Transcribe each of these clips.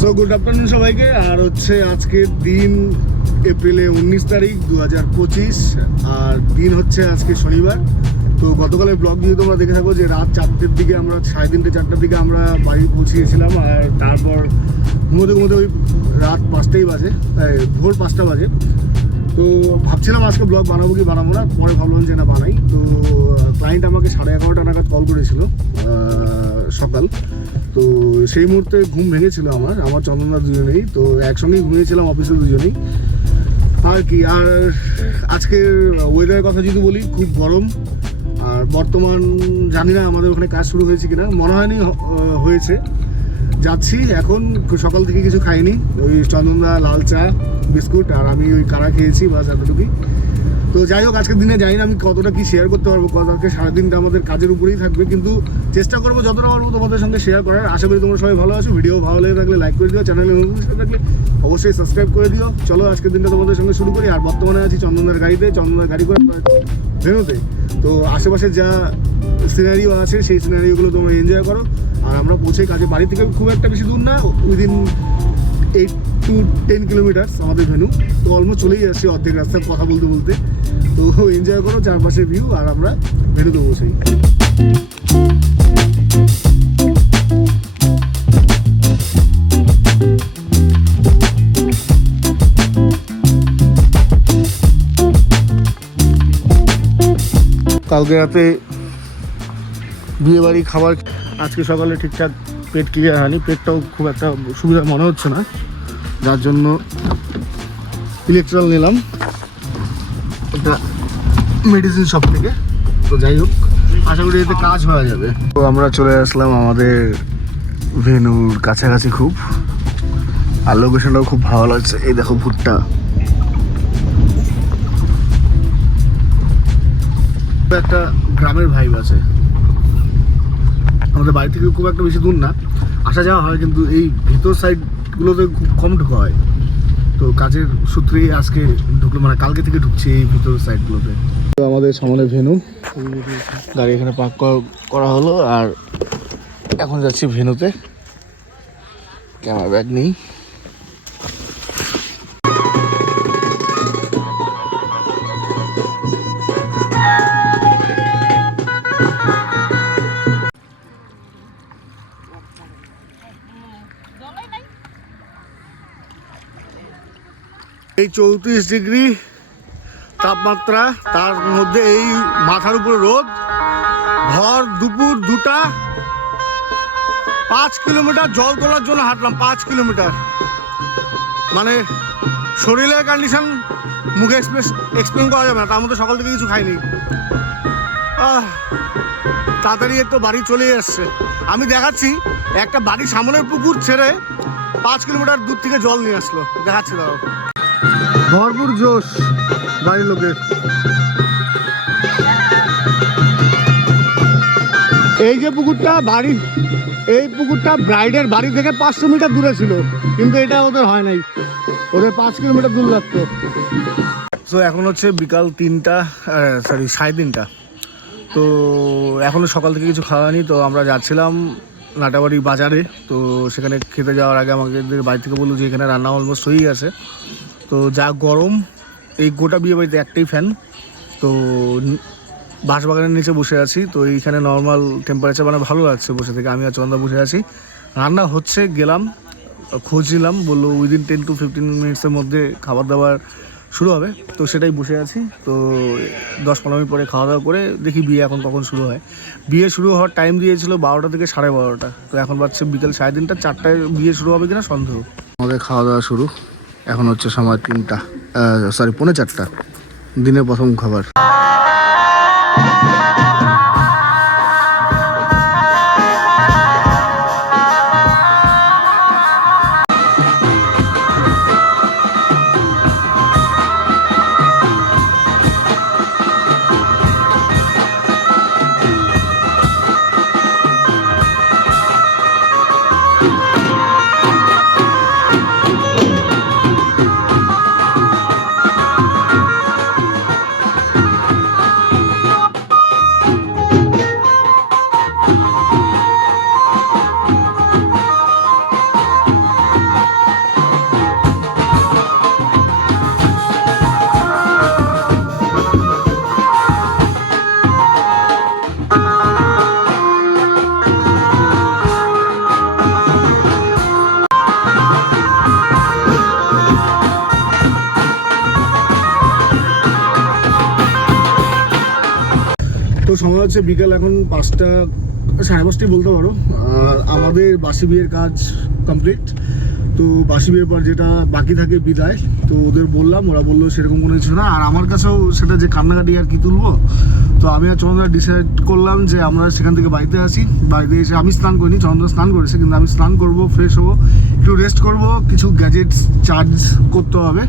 So good afternoon সবাইকে। আর হচ্ছে আজকের দিন এপ্রিলে উনিশ তারিখ দু হাজার পঁচিশ। আর দিন হচ্ছে আজকে শনিবার। তো গতকালের ব্লগ দিয়ে তোমরা দেখে থাকো যে রাত চারটের দিকে আমরা, সাড়ে তিনটে চারটার দিকে আমরা বাড়ি পৌঁছিয়েছিলাম। আর তারপর ঘুমোতে ঘুমোতে ওই রাত পাঁচটাই বাজে ভোর পাঁচটা বাজে। তো ভাবছিলাম আজকে ব্লগ বানাবো কি বানাবো না, পরে ভাবলাম যে না বানাই। তো ক্লায়েন্ট আমাকে সাড়ে এগারোটা নাগাদ কল করেছিল। সকাল। তো সেই মুহূর্তে ঘুম ভেঙেছিল আমার আমার চন্দনদা দুজনেই। তো একসঙ্গেই ঘুমিয়েছিলাম অফিসে দুজনেই। আর কি, আর আজকের ওয়েদারের কথা যদি বলি, খুব গরম। আর বর্তমান জানি না আমাদের ওখানে কাজ শুরু হয়েছে কিনা, মনে হয়নি হয়েছে। যাচ্ছি, এখন সকাল থেকে কিছু খাইনি। ওই চন্দনদা লাল চা, বিস্কুট, আর আমি ওই কারা খেয়েছি, বাস এতটুকুই। তো যাই হোক, আজকের দিনে জানি না আমি কতটা কি শেয়ার করতে পারব কতটা সারাদিনটা আমাদের কাজের উপরেই থাকবে, কিন্তু চেষ্টা করব যতটা পারব তোমাদের সঙ্গে শেয়ার করার। আশা করি তোমরা সবাই ভালো আছো ভিডিও ভালো লেগে থাকলে লাইক করে দিও চ্যানেলে নতুন থাকলে অবশ্যই সাবস্ক্রাইব করে দিও। চলো, আজকের দিনটা তোমাদের সঙ্গে শুরু করি, আর বর্তমানে আছি চন্দনদার গাড়িতে চন্দনদার গাড়ি করে ভেনুতে। তো আশেপাশে যা সিনারিও আছে, সেই সিনারিওগুলো তোমরা এনজয় করো। আর আমরা পৌঁছে কাজে। বাড়ি থেকে খুব একটা বেশি দূর না within eight to ten kilometres আমাদের ভেনু। তো অলমোস্ট চলেই আসছি অর্ধেক রাস্তায় কথা বলতে বলতে। তো এনজয় করো চারপাশের ভিউ আর আমরা ভেনুতে বসেই। কালকে রাতে বিয়ে বাড়ি খাবার আজকে সকালে ঠিকঠাক পেট ক্লিয়ার হয়নি। পেটটাও খুব একটা সুবিধা মনে হচ্ছে না। যার জন্য ইলেকট্রাল নিলাম। এটা মেডিসিন শপ থেকে। তো যাই হোক, আশা করি এতে কাজ হয়ে যাবে। তো আমরা চলে আসলাম আমাদের ভেনুর কাছাকাছি খুব। আর লোকেশনটাও খুব ভালো লাগছে। এই দেখো ভুট্টা। একটা গ্রামের ভাইব আছে। আমাদের বাড়ি থেকে খুব একটা বেশি দূর না। আসা যাওয়া হয়, কিন্তু এই ভিতর সাইডগুলোতে খুব কম ঢোকা হয়। তো কাজের সূত্রে আজকে ঢুকলো মানে কালকে থেকে ঢুকছে এই ভিতর সাইডগুলোতে তো আমাদের সামনে ভেনু। গাড়ি এখানে পার্ক করা হলো আর এখন যাচ্ছি ভেনুতে। ক্যামেরা ব্যাগ নেই। চৌত্রিশ ডিগ্রি তাপমাত্রা, তার মধ্যে এই মাথার উপরে রোদ। ভর দুপুর দুটা, পাঁচ কিলোমিটার জল তোলার জন্য হাঁটলাম, পাঁচ কিলোমিটার। মানে শরীরের কন্ডিশন মুখে এক্সপ্রেস এক্সপ্লেন করা যাবে না, তার মধ্যে সকাল থেকে কিছু খাইনি। তাড়াতাড়ি একটু বাড়ি চলে আসছে আমি দেখাচ্ছি, একটা বাড়ির সামনের পুকুর ছেড়ে পাঁচ কিলোমিটার দূর থেকে জল নিয়ে আসলো। দেখাচ্ছি, দাঁড়াও। ভরপুর জোশ বাড়ির লোকের। এই যে পুকুরটা বাড়ি, এই পুকুরটা ব্রাইডের বাড়ি থেকে পাঁচশো মিটার দূরে ছিল, কিন্তু এটা ওদের হয় নাই। ওদের পাঁচ কিলোমিটার দূর লাগতো। তো এখন হচ্ছে বিকাল তিনটা সরি সাড়ে তিনটা। তো এখনও সকাল থেকে কিছু খাওয়া হয়নি, তো আমরা যাচ্ছিলাম নাটাবাড়ি বাজারে। তো সেখানে খেতে যাওয়ার আগে আমাকে বাড়ি থেকে বলল যে এখানে রান্না অলমোস্ট হয়েই গেছে। তো যা গরম, এই গোটা বিয়ে বাড়িতে একটাই ফ্যান তো বাঁশবাগানের নিচে বসে আছি, তো এইখানে নর্মাল টেম্পারেচার মানে ভালো লাগছে বসে থেকে, আমি আর চন্দা বসে আছি। রান্না হচ্ছে, গেলাম, খোঁজ নিলাম, বলল উইদিন টেন টু ফিফটিন মিনিটসের মধ্যে খাবার দাবার শুরু হবে, তো সেটাই বসে আছি, তো দশ পনেরো মিনিট পরে খাওয়া দাওয়া করে দেখি বিয়ে এখন কখন শুরু হয়। বিয়ে শুরু হওয়ার টাইম দিয়েছিল বারোটা থেকে সাড়ে বারোটা, তো এখন বাজছে বিকেল সাড়ে তিনটা, চারটায় বিয়ে শুরু হবে কিনা সন্দেহ। আমাদের খাওয়া দাওয়া শুরু। এখন হচ্ছে সময় তিনটা সরি পৌনে চারটা। দিনের প্রথম খাবার। সময় হচ্ছে বিকাল এখন পাঁচটা, সাড়ে পাঁচটাই বলতে পারো। আর আমাদের বাসি বিয়ের কাজ কমপ্লিট তো বাসি বিয়ের পর যেটা বাকি থাকে বিদায়, তো ওদের বললাম, ওরা বলল সেরকম কোনো কিছু না। আর আমার কাছেও সেটা যে কান্নাকাটি আর কি তুলবো, তো আমি আর চন্দ্রা ডিসাইড করলাম যে আমরা সেখান থেকে বাড়িতে আসি। বাড়িতে এসে আমি স্নান করিনি, চন্দ্র স্নান করেছে, কিন্তু আমি স্নান করব ফ্রেশ হব, একটু রেস্ট করব, কিছু গ্যাজেটস চার্জ করতে হবে।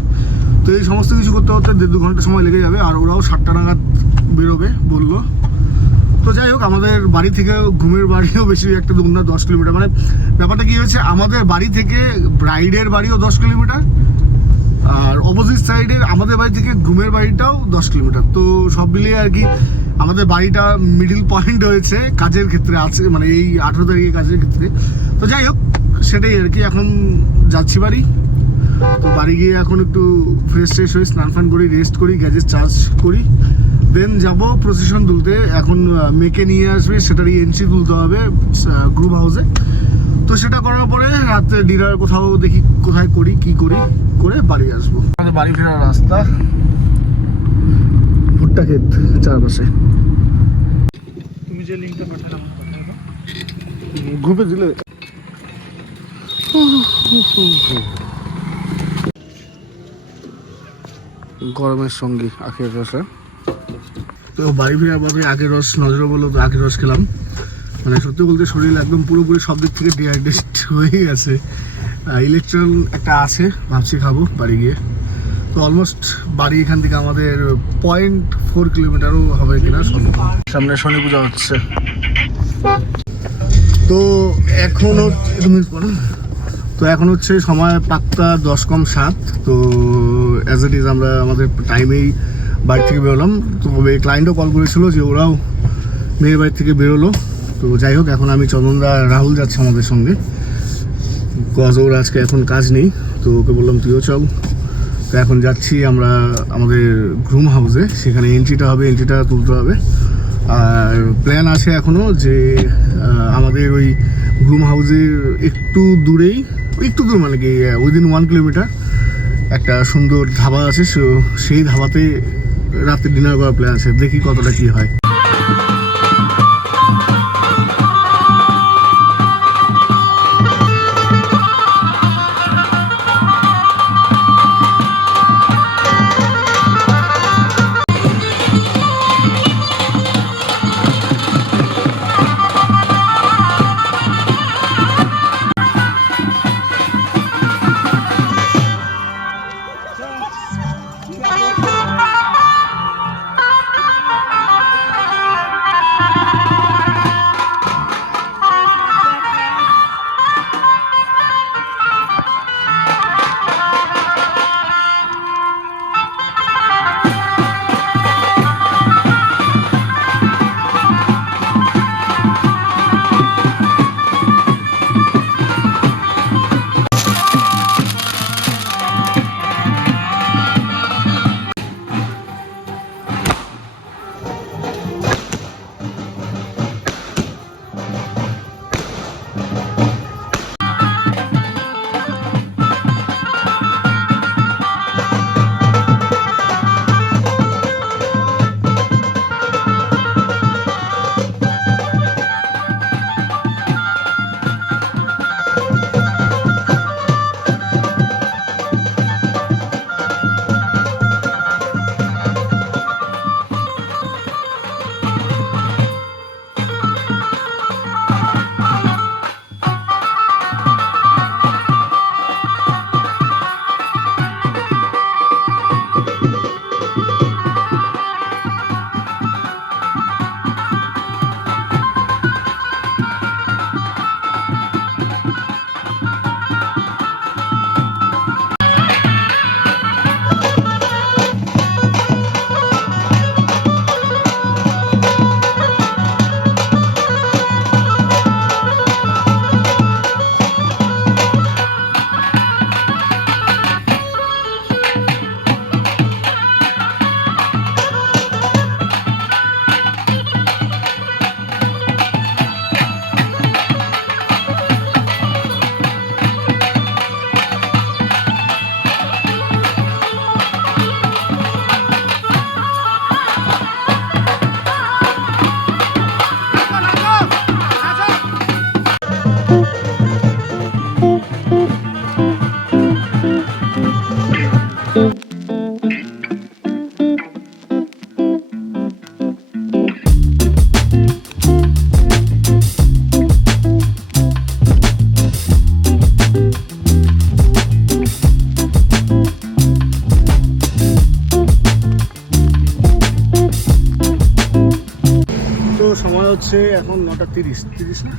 তো এই সমস্ত কিছু করতে করতে দেড় দু ঘণ্টা সময় লেগে যাবে, আর ওরাও সাতটা নাগাদ বেরোবে, বলল। তো যাই হোক, আমাদের বাড়ি থেকে ঘুমের বাড়িও বেশি একটা দূর না, দশ কিলোমিটার। মানে ব্যাপারটা কি হয়েছে, আমাদের বাড়ি থেকে ব্রাইডের বাড়িও দশ কিলোমিটার, আর অপোজিট সাইডে আমাদের বাড়ি থেকে ঘুমের বাড়িটাও দশ কিলোমিটার। তো সব মিলিয়ে আর কি, আমাদের বাড়িটা মিডিল পয়েন্ট হয়েছে, কাজের ক্ষেত্রে আছে মানে এই আঠেরো তারিখে কাজের ক্ষেত্রে। তো যাই হোক, সেটাই আর কি, এখন যাচ্ছি বাড়ি। তো বাড়ি গিয়ে এখন একটু ফ্রেশ ট্রেশ হয়ে স্নান ফান করি রেস্ট করি, গ্যাজেট চার্জ করি। দেন যাব প্রসেশন তুলতে। এখন মেয়েকে নিয়ে আসবে সেটারই এন্ট্রি তুলতে হবে গ্রুপ হাউসে তো সেটা করার পরে রাতে ডিনার কোথাও দেখি কোথায় করি কি করি করে বাড়ি আসব। আমাদের বাড়ি ফেরার রাস্তা। ভুট্টা ক্ষেত চারপাশে। তুমি যে লিঙ্কটা পাঠালে আমাকে গ্রুপে দিলে। গরমের সঙ্গী আখের রসা। তো বাড়ি ফেরার পথে আখের রস নজরে বলল তো আখের রস খেলাম। মানে সত্যি বলতে শরীর একদম পুরোপুরি সব দিক থেকে ডিহাইড্রেট হয়ে গেছে ইলেকট্রন একটা আছে, ভাবছি খাব বাড়ি গিয়ে। তো অলমোস্ট বাড়ি এখান থেকে আমাদের পয়েন্ট ফোর কিলোমিটারও হবে কিনা। সামনে শনি পূজা হচ্ছে। তো পড়ো। তো এখন হচ্ছে সময় পাক্তা দশ কম সাত। তো অ্যাজ ইট ইজ আমরা আমাদের টাইমেই বাড়ি থেকে বেরোলাম। তো ক্লায়েন্টও কল করেছিল যে ওরাও মেয়ের বাড়ি থেকে বেরোলো। তো যাই হোক, এখন আমি চন্দনদা রাহুল যাচ্ছে আমাদের সঙ্গে। কজ ওর আজকে এখন কাজ নেই। তো ওকে বললাম, তুইও চল। তো এখন যাচ্ছি আমরা আমাদের গ্রুম হাউসে সেখানে এন্ট্রিটা হবে এন্ট্রিটা তুলতে হবে। আর প্ল্যান আছে এখনও যে আমাদের ওই গ্রুম হাউসের একটু দূরেই, একটু দূর মানে কি উইদিন ওয়ান কিলোমিটার একটা সুন্দর ধাবা আছে। সেই ধাবাতে রাতে ডিনার করার প্ল্যান আছে দেখি কতটা কি হয়। হচ্ছে এখন নটা তিরিশ। তিরিশ না?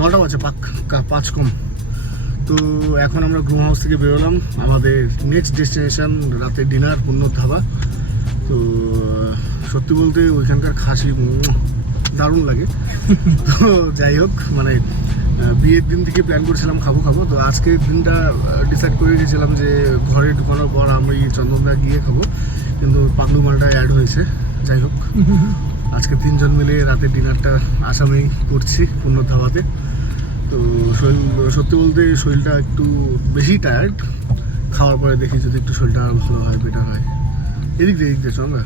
নটা বাজে পাক পাঁচ কম। তো এখন আমরা গ্রুম হাউস থেকে বেরোলাম। আমাদের নেক্সট ডেস্টিনেশন রাতে ডিনার পূর্ণ ধাবা। তো সত্যি বলতে ওইখানকার খাসি দারুণ লাগে। তো যাই হোক মানে বিয়ের দিন থেকে প্ল্যান করেছিলাম খাব খাব। তো আজকের দিনটা ডিসাইড করে গেছিলাম যে ঘরে ঢুকানোর পর আমি চন্দনদা গিয়ে খাব। কিন্তু পাগলু মালটা অ্যাড হয়েছে। যাই হোক। আজকে তিনজন মিলে রাতে ডিনারটা আসামেই করছি পূর্ণ ধাবাতে। তো শরীর সত্যি বলতে শরীরটা একটু বেশি টায়ার্ড খাওয়ার পরে দেখি যদি একটু শরীরটা আরও ভালো হয় বেটার হয়। এদিক দিয়ে এদিক দিয়ে।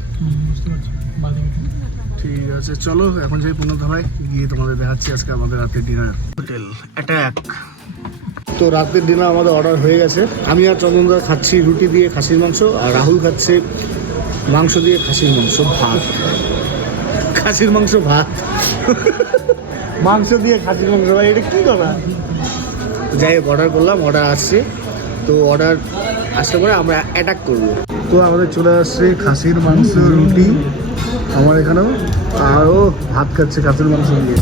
ঠিক আছে চলো এখন যাই পূর্ণ ধাবায়। গিয়ে তোমাদের দেখাচ্ছি আজকে আমাদের রাতের ডিনার হোটেল অ্যাটাক তো রাতের ডিনার আমাদের অর্ডার হয়ে গেছে। আমি আর চন্দনদা খাচ্ছি রুটি দিয়ে খাসির মাংস আর রাহুল খাচ্ছে মাংস দিয়ে খাসির মাংস ভাত। খাসির মাংস ভাত। মাংস দিয়ে খাসির মাংস ভাই এটা কী কথা? যাই হোক অর্ডার করলাম অর্ডার আসছে। তো অর্ডার আসার পরে আমরা অ্যাটাক করব। তো আমাদের চলে আসছে খাসির মাংস রুটি। আমার এখানেও আরও ভাত খাচ্ছে খাসির মাংস দিয়ে।